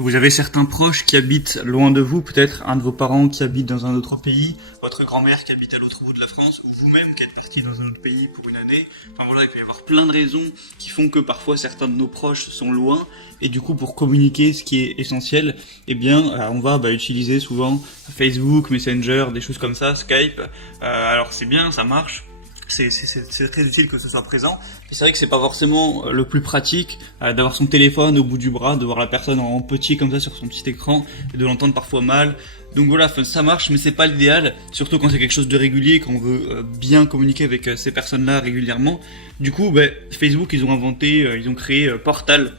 Vous avez certains proches qui habitent loin de vous, peut-être un de vos parents qui habite dans un autre pays, votre grand-mère qui habite à l'autre bout de la France, ou vous-même qui êtes parti dans un autre pays pour une année. Enfin voilà, il peut y avoir plein de raisons qui font que parfois certains de nos proches sont loin, et du coup pour communiquer ce qui est essentiel, eh bien on va utiliser souvent Facebook, Messenger, des choses comme ça, Skype. Alors c'est bien, ça marche. C'est très utile que ce soit présent, mais c'est vrai que c'est pas forcément le plus pratique d'avoir son téléphone au bout du bras, de voir la personne en petit comme ça sur son petit écran et de l'entendre parfois mal. Donc voilà, ça marche, mais c'est pas l'idéal, surtout quand c'est quelque chose de régulier, quand on veut bien communiquer avec ces personnes-là régulièrement. Du coup, Facebook, ils ont créé Portal.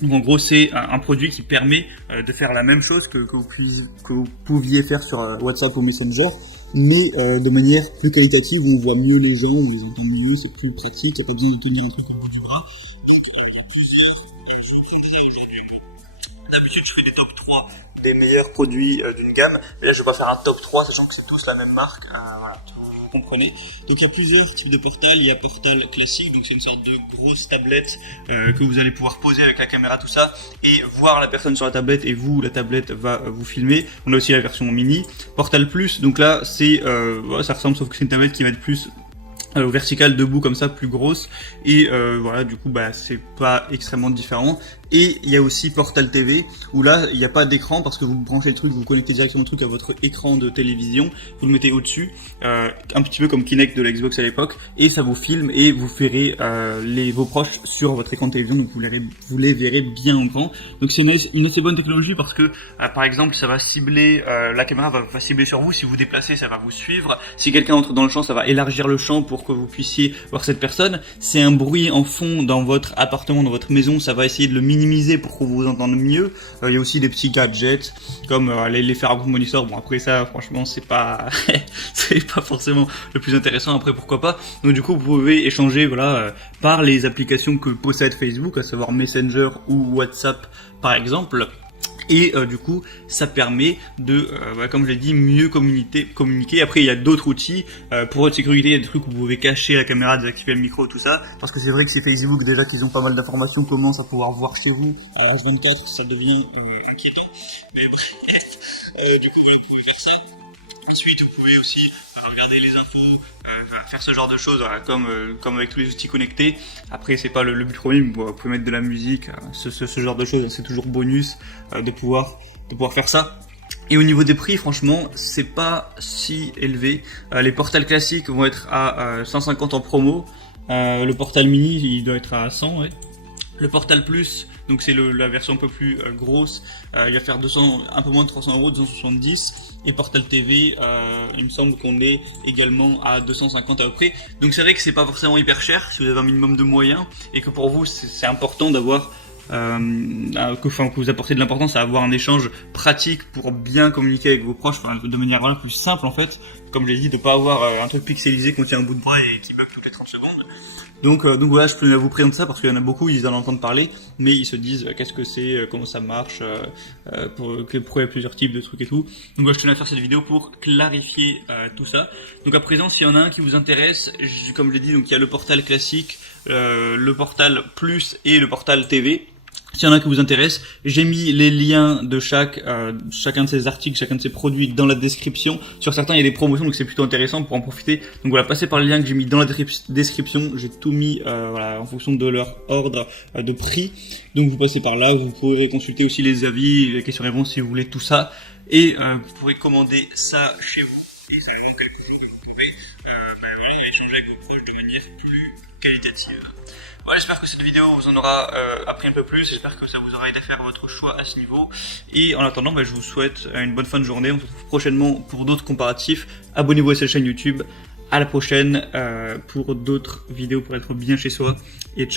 Donc en gros, c'est un produit qui permet de faire la même chose que vous pouviez faire sur WhatsApp ou Messenger, mais de manière plus qualitative, où on voit mieux les gens, on les entend mieux, c'est plus pratique, t'as pas besoin de tenir un truc au bout du bras. Donc je vous prendrai aujourd'hui, d'habitude je fais des top 3 des meilleurs produits d'une gamme, mais là je vais pas faire un top 3, sachant que c'est tous la même marque, voilà, vous comprenez. Donc il y a plusieurs types de Portal. Il y a Portal classique, donc c'est une sorte de grosse tablette que vous allez pouvoir poser avec la caméra, tout ça, et voir la personne sur la tablette, et vous, la tablette va vous filmer. On a aussi la version mini. Portal Plus, donc là c'est ça ressemble, sauf que c'est une tablette qui va être plus verticale, debout comme ça, plus grosse, et voilà, du coup c'est pas extrêmement différent. Et il y a aussi Portal TV, où là il n'y a pas d'écran, parce que vous branchez le truc, vous connectez directement le truc à votre écran de télévision, vous le mettez au-dessus, un petit peu comme Kinect de la Xbox à l'époque, et ça vous filme, et vous verrez vos proches sur votre écran de télévision, donc vous les verrez bien en grand. Donc c'est une assez bonne technologie, parce que par exemple ça va cibler, la caméra va cibler sur vous, si vous vous déplacez ça va vous suivre, si quelqu'un entre dans le champ ça va élargir le champ pour que vous puissiez voir cette personne. C'est un bruit en fond dans votre appartement, dans votre maison, ça va essayer de le minimiser pour que vous vous entendez mieux. Il y a aussi des petits gadgets comme les Ferragamo Monitor. Bon après ça franchement c'est pas c'est pas forcément le plus intéressant, après pourquoi pas. Donc du coup vous pouvez échanger par les applications que possède Facebook, à savoir Messenger ou WhatsApp par exemple. Et du coup ça permet de comme je l'ai dit, mieux communiquer. Après il y a d'autres outils pour votre sécurité, il y a des trucs où vous pouvez cacher la caméra, désactiver le micro, tout ça, parce que c'est vrai que c'est Facebook déjà qu'ils ont pas mal d'informations, commence à pouvoir voir chez vous à H24, ça devient inquiétant, mais bref, du coup vous pouvez faire ça. Ensuite vous pouvez aussi regarder les infos, faire ce genre de choses, comme avec tous les outils connectés. Après c'est pas le but premier, mais vous pouvez mettre de la musique, ce genre de choses, c'est toujours bonus de pouvoir faire ça. Et au niveau des prix, franchement, c'est pas si élevé. Les Portal classiques vont être à 150 en promo. Le Portal mini, il doit être à 100, ouais. Le Portal Plus, donc c'est la version un peu plus grosse, il va faire un peu moins de 300 €, 270. Et Portal TV, il me semble qu'on est également à 250 à peu près. Donc c'est vrai que c'est pas forcément hyper cher si vous avez un minimum de moyens, et que pour vous c'est important d'avoir que vous apportez de l'importance à avoir un échange pratique pour bien communiquer avec vos proches, de manière plus simple en fait. Comme je l'ai dit, de pas avoir un truc pixelisé qu'on tient au bout de bras et qui bug toutes les 30 secondes. Donc voilà, je peux vous présenter ça parce qu'il y en a beaucoup, ils en entendent parler, mais ils se disent qu'est-ce que c'est, comment ça marche, pourquoi il y a plusieurs types de trucs et tout. Donc voilà, je tenais à faire cette vidéo pour clarifier tout ça. Donc à présent, s'il y en a un qui vous intéresse, comme je l'ai dit, donc il y a le Portal classique, le Portal Plus et le Portal TV. S'il y en a qui vous intéresse, j'ai mis les liens de chacun de ces articles, chacun de ces produits dans la description. Sur certains, il y a des promotions, donc c'est plutôt intéressant pour en profiter. Donc voilà, passez par les liens que j'ai mis dans la description. J'ai tout mis en fonction de leur ordre de prix. Donc vous passez par là, vous pourrez consulter aussi les avis, les questions-réponses si vous voulez tout ça. Et vous pourrez commander ça chez vous. Et ça va quelques jours que vous pouvez échanger avec vos proches de manière plus qualitative. Voilà, j'espère que cette vidéo vous en aura appris un peu plus, j'espère que ça vous aura aidé à faire votre choix à ce niveau. Et en attendant, je vous souhaite une bonne fin de journée, on se retrouve prochainement pour d'autres comparatifs. Abonnez-vous à cette chaîne YouTube, à la prochaine pour d'autres vidéos pour être bien chez soi, et ciao.